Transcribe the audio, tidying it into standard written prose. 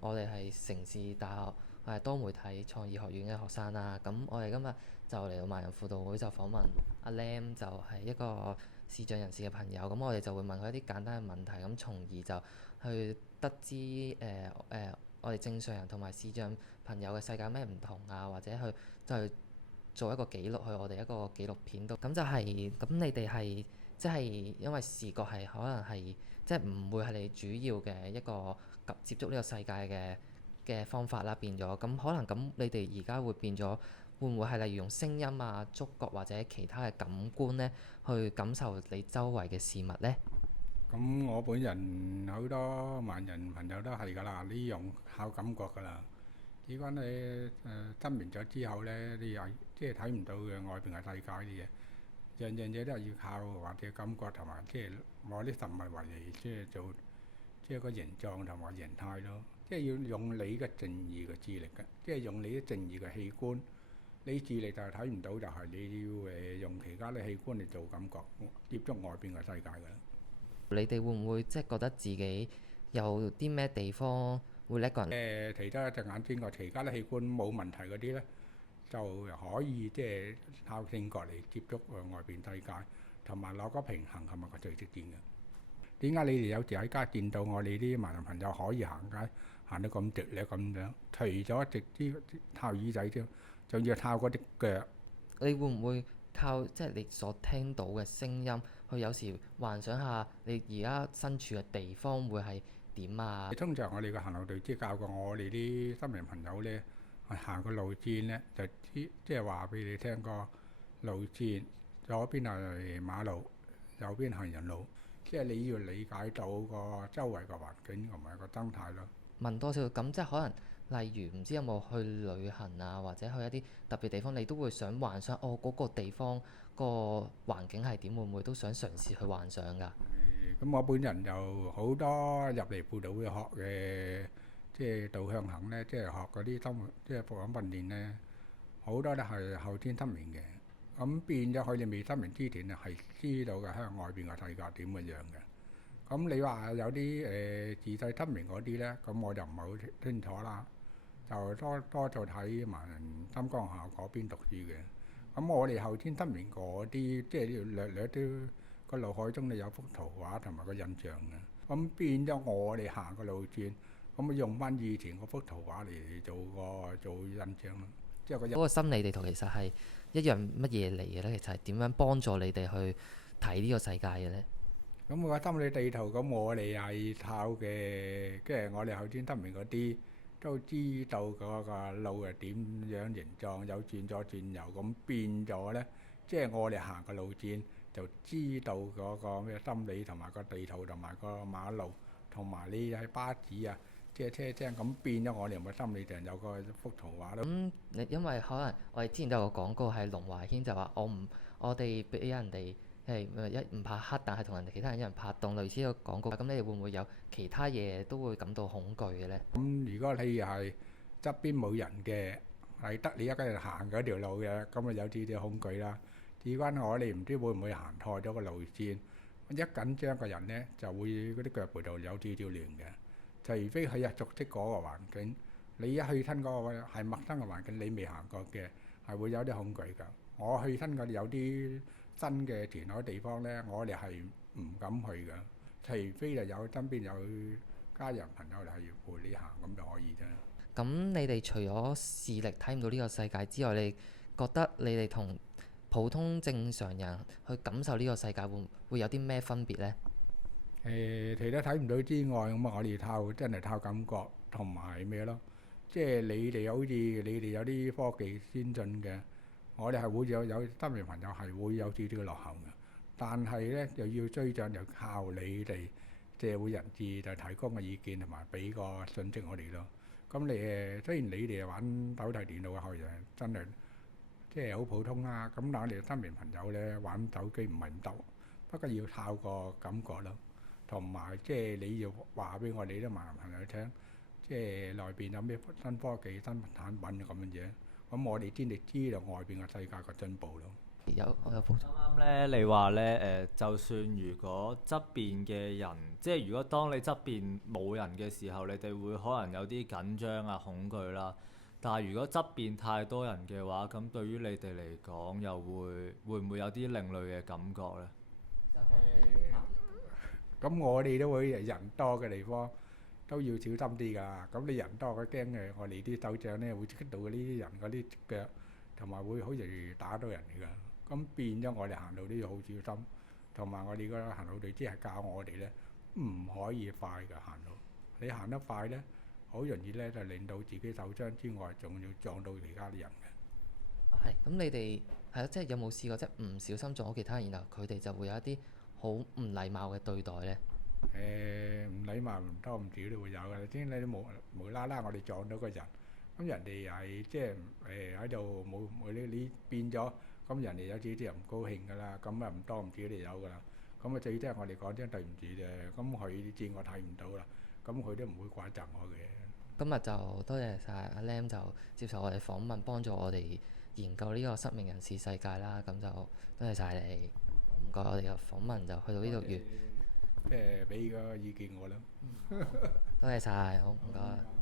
我哋係城市大學多媒體創意學院嘅學生啦。咁我哋今日就嚟到盲人輔導會，就訪問阿 Lam，就係一個視障人士嘅朋友。咁我哋就會問佢一啲簡單嘅問題，咁從而就去得知我哋正常人同埋視障朋友嘅世界有咩唔同啊，或者去做一個記錄去我哋一個紀錄片度。咁就係咁，你哋係即係因為視覺係可能係即係唔會係你主要嘅一個接觸呢個世界嘅方法啦，變咗咁可能咁，你哋而家會變咗，會唔會係例如用聲音啊、觸覺或者其他嘅感官咧，去感受你周圍嘅事物咧？咁我本人好多盲人朋友都係㗎啦，呢樣靠感覺㗎啦。只關你失明咗之後咧，你又即係睇唔到嘅外邊嘅世界啲嘢，樣樣嘢都係要靠或者感覺同埋即係攞啲實物為嚟即係做即係個形狀同埋形態咯。即係要用你嘅正義嘅智力嘅，即係用你啲正義嘅器官。你智力就係睇唔到，就係你要用其他啲器官嚟做感覺，接觸外邊嘅世界㗎啦。你哋會唔會即係覺得自己有啲咩地方會叻過人？其他一隻眼之外，其他啲器官冇問題嗰啲咧，就可以即係靠聽覺嚟接觸外邊世界，同埋攞個平衡同埋個垂直線嘅。點解你哋有時喺街見到我哋啲盲人朋友可以行街行得咁直咧咁樣？除咗直啲靠耳仔啫，仲要靠嗰啲腳。你會唔會靠即係你所聽到嘅聲音，去有時幻想下你而家身處嘅地方會係點啊？通常我哋個行路隊即係教過我哋啲失明朋友咧，行個路線咧，就即係話俾你聽個路線，左邊係馬路，右邊行人路，即係你要理解到個周圍個環境同埋個生態咯。問多少咁即係可能，例如唔知有冇去旅行啊，或者去一啲特別地方，你都會想幻想嗰個地方個環境係點，會唔會都想嘗試去幻想㗎？咁我本人就好多入嚟輔導會學嘅，即係導向行咧，即係學嗰啲即係服務訓練咧，好多都係後天失明嘅。咁變咗佢哋未失明之前啊，係知道嘅香港外邊嘅世界點嘅樣嘅。咁你話有啲自細失明嗰啲咧，咁我就唔係好清楚啦。就多做睇盲人深江校嗰邊讀書嘅。咁我哋後天失明嗰啲，即係略略都個腦海中你有幅圖畫同埋個印象嘅。咁變咗我哋行個路線，咁用翻以前嗰幅圖畫嚟做印象咯。即係嗰個心理地圖其實係一樣乜嘢嚟嘅咧？其實係點樣幫助你哋去睇呢個世界嘅咧？咁個心理地圖，咁我哋係靠嘅，跟住我哋後天失明嗰啲都知道嗰個路係點樣形狀，有轉左轉右，咁變咗咧，即係我哋行個路線就知道嗰個咩心理同埋個地圖同埋個馬路同埋你喺巴士啊，即係車廂咁變咗，我哋個心理上有個幅圖畫咯。因為可能我哋之前都有個廣告係龍華軒就話我哋俾人哋係唔怕黑，但係同人哋其他人一樣拍檔，類似個廣告。咁你哋會唔會有其他嘢都會感到恐懼嘅咧？咁如果你係側邊冇人嘅，係得你一個人行嗰條路嘅，咁啊有啲啲恐懼啦。至於我哋唔知會唔會行錯咗個路線，一緊張個人咧就會嗰啲腳背度有少少亂嘅。除非係熟悉嗰個環境，你一去親嗰個係陌生嘅環境，你未行過嘅係會有啲恐懼㗎。我去親嗰啲有啲新嘅填海地方咧，我哋係唔敢去㗎。除非係有身邊有家人朋友係要陪你行，咁就可以啫。咁你哋除咗視力睇唔到呢個世界之外，你覺得你哋同普通正常人去感受呢個世界會有啲咩分別呢？除咗睇唔到之外，咁我哋真係靠感覺同埋咩咯？即係你哋好似你哋有啲科技先進嘅，我哋係會有失明朋友係會有少少落後嘅，但係咧又要追上，就靠你哋社會人士就提供嘅意見同埋俾個信息我哋咯。咁雖然你哋玩手提電腦嘅學人真係即係好普通啦，咁但係我哋失明朋友咧玩手機唔係唔得，不過要靠個感覺咯。同埋即係你要話俾我哋啲盲人朋友聽，即係內邊有咩新科技、新產品咁樣嘢，咁我哋先至知道外邊嘅世界個進步咯。我有補充。啱啱咧，你話咧就算如果側邊嘅人，即係如果當你側邊冇人嘅時候，你哋會可能有啲緊張啊、恐懼啦。但係如果側邊太多人嘅話，咁對於你哋嚟講，又會唔會有啲另類嘅感覺咧？咁我哋都會人多嘅地方都要小心啲㗎。咁你人多嘅驚我哋啲手掌咧會棘到嗰啲人嗰啲腳，同埋會好容易打到人嚟㗎。咁變咗我哋行路都要好小心，同埋我哋個行路隊即係教我哋咧唔可以快㗎行路。你行得快咧，好容易咧就令到自己受傷之外，仲要撞到其他啲人嘅。係，咁你哋係咯，即係有冇試過即係唔小心撞到其他人，然後佢哋就會有一啲好唔禮貌嘅對待咧？唔禮貌唔多唔少都會有嘅。先你無啦啦我哋撞到個人，咁人哋係即係喺度冇你變咗，咁人哋有少少又唔高興㗎啦。咁啊唔多唔少都有㗎啦。咁啊最多係我哋講聲對唔住啫。咁佢知我睇唔到啦，咁佢都唔會怪責我嘅。今日就多謝晒阿 Lam 就接受我哋訪問，幫助我哋研究呢個失明人士世界啦。咁就多謝晒你，唔該，我哋嘅訪問就去到呢度完。俾個意見我啦。多謝晒，好唔該。